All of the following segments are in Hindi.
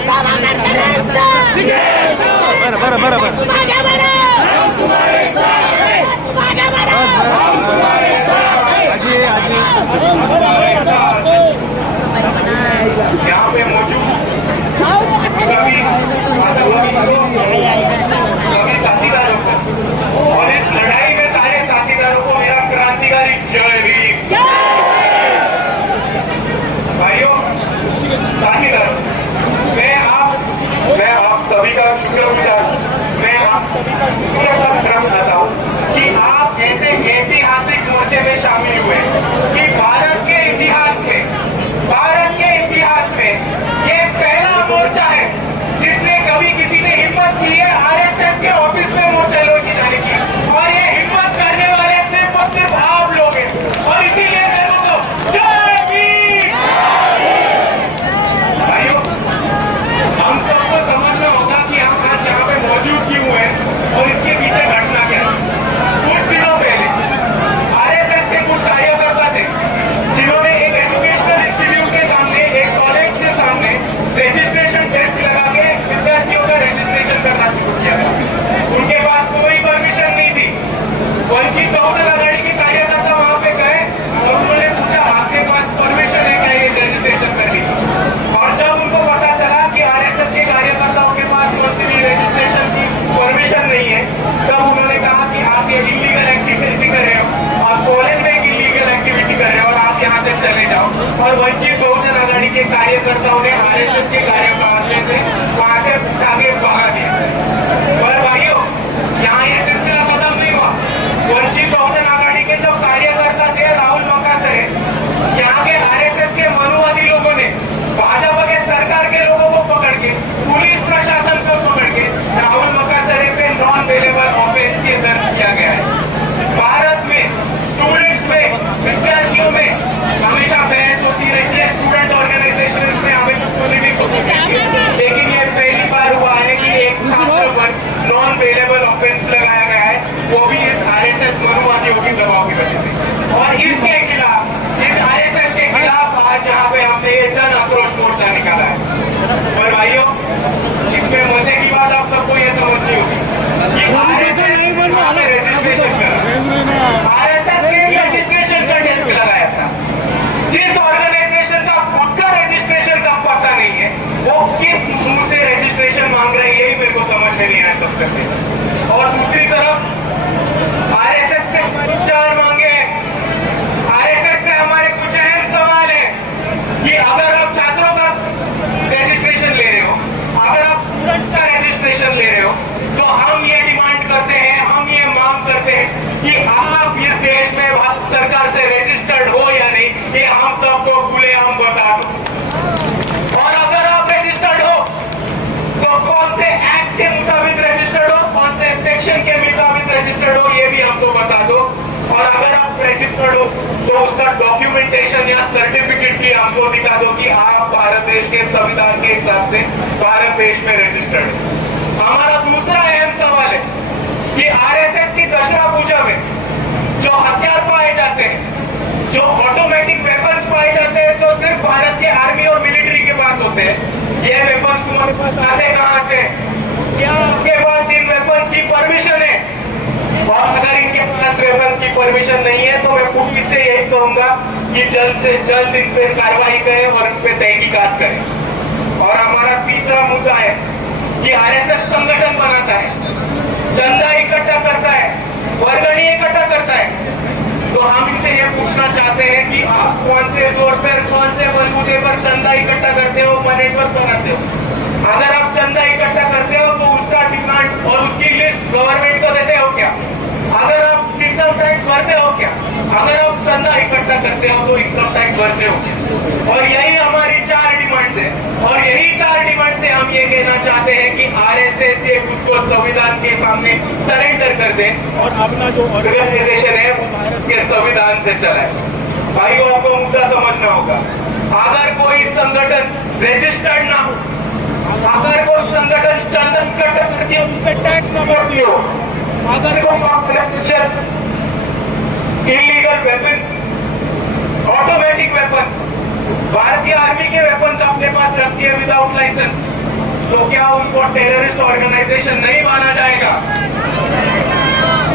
बरं आजी यहाँ पे मौजूद सभी साथीदारों को और इस लड़ाई में सारे साथीदारों को मेरा क्रांतिकारी जय भीम। भाइयों साथीदारों, मैं आप सभी का शुक्रगुजार हूँ। मैं आप सभी का शुक्रगुजार करता हूँ कि आप ऐसे ऐतिहासिक मोर्चे में शामिल हुए कि भारत के इतिहास में ये पहला मोर्चा है जिसने कभी किसी ने हिम्मत की है आरएसएस के ऑफिस में मोर्चा लेके जाने की, और ये हिम्मत करने वाले सिर्फ आप लोग हैं। और इसीलिए मैं लोगों जय भीम। भाइयों, हम सबको समझना होगा कि हम आज यहाँ पे मौजूद क्यों हैं और इसके पीछे घटना क्या है। कुछ दिनों पहले आरएसएस के कुछ कार्यकर्ता थे जिन्होंने एक एजुकेशनल इंस्टीट्यूट के सामने, एक कॉलेज के सामने रजिस्ट्रेशन डेस्क लगा के विद्यार्थियों का रजिस्ट्रेशन करना शुरू किया था। उनके पास कोई परमिशन नहीं थी। वंचित बहुजन आघाड़ी के कार्यकर्ता वहां पे गए और उन्होंने पूछा, आपके पास परमिशन है क्या ये रजिस्ट्रेशन करने की? और जब उनको पता चला कि आरएसएस के कार्यकर्ताओं के पास कौन सी भी रजिस्ट्रेशन की परमिशन नहीं है, तब उन्होंने कहा कि आप ये इलीगल एक्टिविटी कर रहे हो, आप कॉलेज में इलीगल एक्टिविटी कर रहे हो और आप यहाँ से चले जाओ। और वंचित बहुजन आघाड़ी के कार्यकर्ताओं ने आरएसएस के कार्यकर्ताओं से वहां से आगे भगा दिया। और भाइयों, यहाँ ये सिलसिला खत्म नहीं हुआ। वंचित बहुजन आघाड़ी के जो कार्यकर्ता थे राहुल मकासरे, यहाँ के आरएसएस के मनुवादी लोगों ने भाजपा के सरकार के लोगों को पकड़ के, पुलिस प्रशासन को पकड़ के राहुल मकासरे पे नॉन अवेलेबल ऑफेंस के दर्ज किया गया है। भारत में स्टूडेंट्स में, विद्यार्थियों में हमेशा बहस होती रहती है, स्टूडेंट ऑर्गेनाइजेशन में हमेशा पॉलिटिक्स होती रहती है, लेकिन ये पहली बार हुआ है कि एक छात्र पर नॉन अवेलेबल ऑफेंस लगाया गया है, वो भी इस आरएसएस मनुवादियों की दबाव की वजह से। और इसके खिलाफ, इस आरएसएस के खिलाफ आज यहाँ पे हमने ये जन आक्रोश मोर्चा निकाला है। और भाइयों, इसमें मजे की बात आप सबको ये समझनी होगी कि आरएसएस रजिस्ट्रेशन का डेस्क लगाया था। जिस ऑर्गेनाइजेशन का खुद का रजिस्ट्रेशन का पता नहीं है, वो किस मुंह से रजिस्ट्रेशन मांग रही है, यही मेरे को समझ में नहीं आया सबसे पहले। और दूसरी तरफ आरएसएस से हमारी जान मांगे, आरएसएस से हमारे कुछ अहम सवाल है कि अगर आप छात्रों का रजिस्ट्रेशन ले रहे हो, अगर आप स्टूडेंट्स का रजिस्ट्रेशन ले रहे हो, तो हम ये डिमांड करते हैं, हम ये मांग करते हैं कि आप इस देश में भारत सरकार से रजिस्टर्ड हो या नहीं, ये हम सबको खुलेआम बता दो। और अगर आप रजिस्टर्ड हो तो कौन से एक्ट के मुताबिक रजिस्टर्ड हो, कौन से सेक्शन के मुताबिक रजिस्टर्ड हो, ये भी हमको बता दो। और अगर आप रजिस्टर्ड हो तो उसका डॉक्यूमेंटेशन या सर्टिफिकेट भी हमको दिखा दो कि आप भारत देश के संविधान के हिसाब से भारत देश में रजिस्टर्ड हो। हमारा दूसरा अहम सवाल है कि आरएसएस की दशहरा पूजा में जो हथियार पाए जाते हैं, जो ऑटोमेटिक वेपन्स पाए जाते हैं, तो सिर्फ भारत के आर्मी और मिलिट्री के पास होते हैं। ये वेपन्स तुम्हारे पास आते कहां से? क्या आपके पास इन वेपन्स की परमिशन है? और अगर इनके पास वेपन्स की परमिशन नहीं है तो मैं पुलिस से यही कहूंगा कि जल्द से जल्द इन पे कार्रवाई करें और इन पे तहकीकात करें। और हमारा तीसरा मुद्दा है कि आरएसएस संगठन बनाता है, चंदा इकट्ठा करता है, वर्गणी इकट्ठा करता है, तो हम इनसे ये पूछना चाहते हैं कि आप कौन से जोर पर, कौन से बलबूते पर चंदा इकट्ठा करते हो, नेटवर्क बनाते हो? अगर आप चंदा इकट्ठा करते हो तो उसका डिमांड और उसकी लिस्ट गवर्नमेंट को देते हो क्या? अगर आप इनकम टैक्स भरते हो क्या? अगर आप चंदा इकट्ठा करते हो तो इनकम टैक्स भरते हो? और यही हमारी 4 डिमांड्स है, और यही 4 डिमांड से हम ये कहना चाहते हैं कि आरएसएस ये खुद को संविधान के सामने सरेंडर कर दे और अपना जो ऑर्गेनाइजेशन है वो भारत के संविधान से चलाए। भाइयों, आपको मुद्दा समझना होगा। अगर कोई संगठन रजिस्टर्ड ना हो, अगर कोई संगठन चंदा इकट्ठा करती है, उस पर टैक्स न भरती हो, अगर कोई इलीगल वेपन, ऑटोमेटिक वेपन, भारतीय आर्मी के वेपन्स अपने पास रखती है विदाउट लाइसेंस, तो क्या उनको टेररिस्ट ऑर्गेनाइजेशन नहीं माना जाएगा?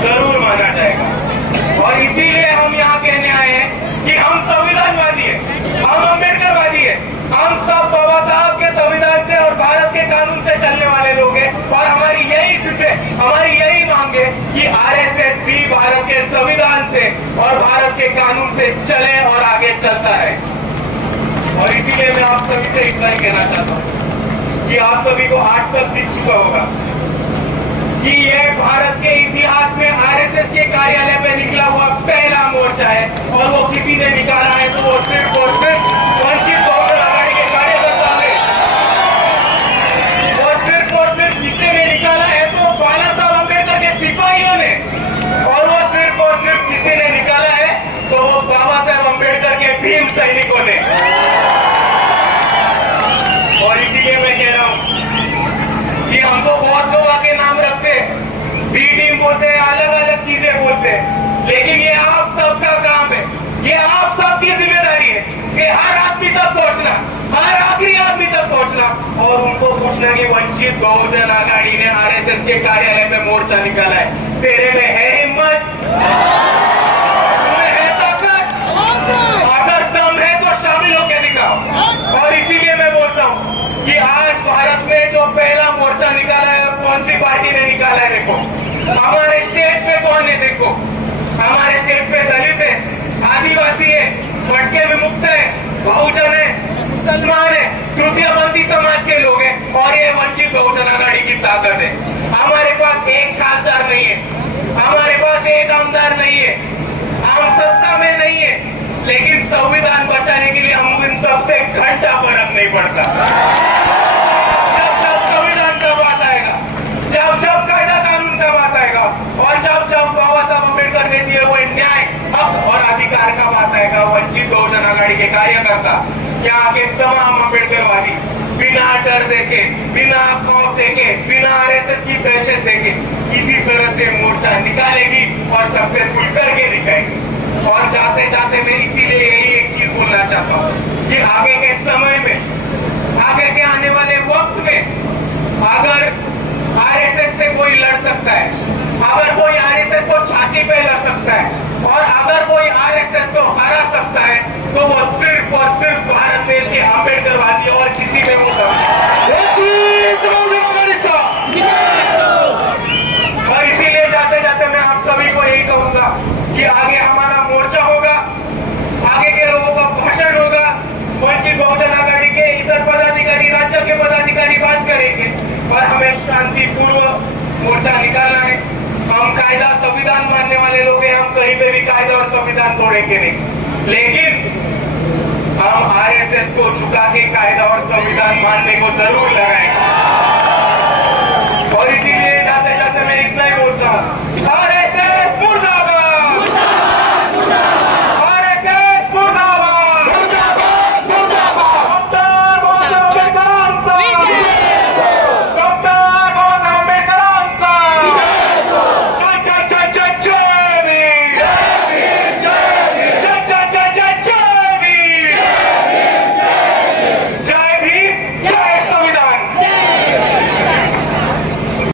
जरूर माना जाएगा। और इसीलिए हम यहाँ कहने आए हैं कि हम संविधानवादी है, हम अम्बेडकरवादी है, हम सब बाबा साहब के संविधान से और भारत के कानून से चलने वाले लोग हैं। और हमारी यही जिद है, हमारी यही मांग है कि आरएसएस भी भारत के संविधान से और भारत के कानून से चले और आगे चलता है। और इसीलिए मैं आप सभी से इतना ही कहना चाहता हूँ कि आप सभी को आज तक दिख चुका होगा कि ये भारत के इतिहास में आरएसएस के कार्यालय पे निकला हुआ पहला मोर्चा है। और वो किसी ने निकाला है तो वो सिर्फ और सिर्फ वंचित बहुजन आघाड़ी के कार्यकर्ता ने, और सिर्फ किसी ने निकाला है तो बाला साहब अम्बेडकर के सिपाहियों ने, और सिर्फ किसी ने निकाला है तो वो बाबा साहब अम्बेडकर के भीम सैनिकों ने। और इसीलिए मैं कह रहा हूं कि हमको बहुत लोग आके नाम रखते हैं, बी टीम बोलते हैं, अलग अलग चीजें बोलते हैं, लेकिन ये आप सबका काम है, ये आप सबकी जिम्मेदारी है कि हर आदमी तक पहुंचना, हर आखिरी आदमी तक पहुंचना और उनको पूछना कि वंचित बहुजन आघाड़ी ने आरएसएस के कार्यालय में मोर्चा निकाला है, तेरे में है हिम्मत? तुम्हें है ताकत? अगर दम है तो शामिल होकर दिखाओ। और इसीलिए मैं बोलता हूँ कि आज भारत में जो पहला मोर्चा निकाला है, कौन सी पार्टी ने निकाला है? देखो हमारे स्टेट पे कौन है, देखो हमारे स्टेट पे दलित है, आदिवासी है, भटके विमुक्त है, बहुजन है, मुसलमान है, तृतीयपंथी समाज के लोग हैं। और ये वंचित बहुजन आघाड़ी की ताकत है। हमारे पास एक खासदार नहीं है, हमारे पास एक आमदार नहीं है, हम सत्ता में नहीं है, लेकिन संविधान बचाने के लिए हम इन सबसे घंटा फर्क नहीं पड़ता। जब संविधान का बात आएगा, जब कायदा कानून का बात आएगा, और जब बाबा साहब अम्बेडकर ने दिए हुए न्याय, हक और अधिकार का बात आएगा, वंचित बहुजन आघाड़ी के कार्यकर्ता यहाँ के तमाम अम्बेडकरवादी बिना डर देके, बिना खौफ देके, बिना आरएसएस की दहशत देके किसी तरह से मोर्चा निकालेगी और सक्सेसफुल करके दिखाएगी। और जाते जाते मैं इसीलिए यही एक चीज बोलना चाहता हूँ कि आगे के समय में, आगे के आने वाले वक्त में अगर आरएसएस से कोई लड़ सकता है, अगर कोई आरएसएस को छाती पे लड़ सकता है, और अगर कोई आरएसएस को हरा सकता है, तो वो सिर्फ और सिर्फ भारत देश के अम्बेडकरवादी और किसी में हो सकता है। और इसीलिए जाते जाते मैं आप सभी को यही कहूंगा कि आगे हमारा मोर्चा होगा, आगे के लोगों का भाषण होगा, वंचित बहुजन आघाड़ी के इतर पदाधिकारी, राज्य के पदाधिकारी बात करेंगे और हमें शांतिपूर्वक मोर्चा निकालना है। हम कायदा संविधान मानने वाले लोग हैं, हम कहीं पे भी कायदा और संविधान तोड़ेंगे नहीं, लेकिन हम आरएसएस को झुका के कायदा और संविधान मानने को जरूर लगाएंगे।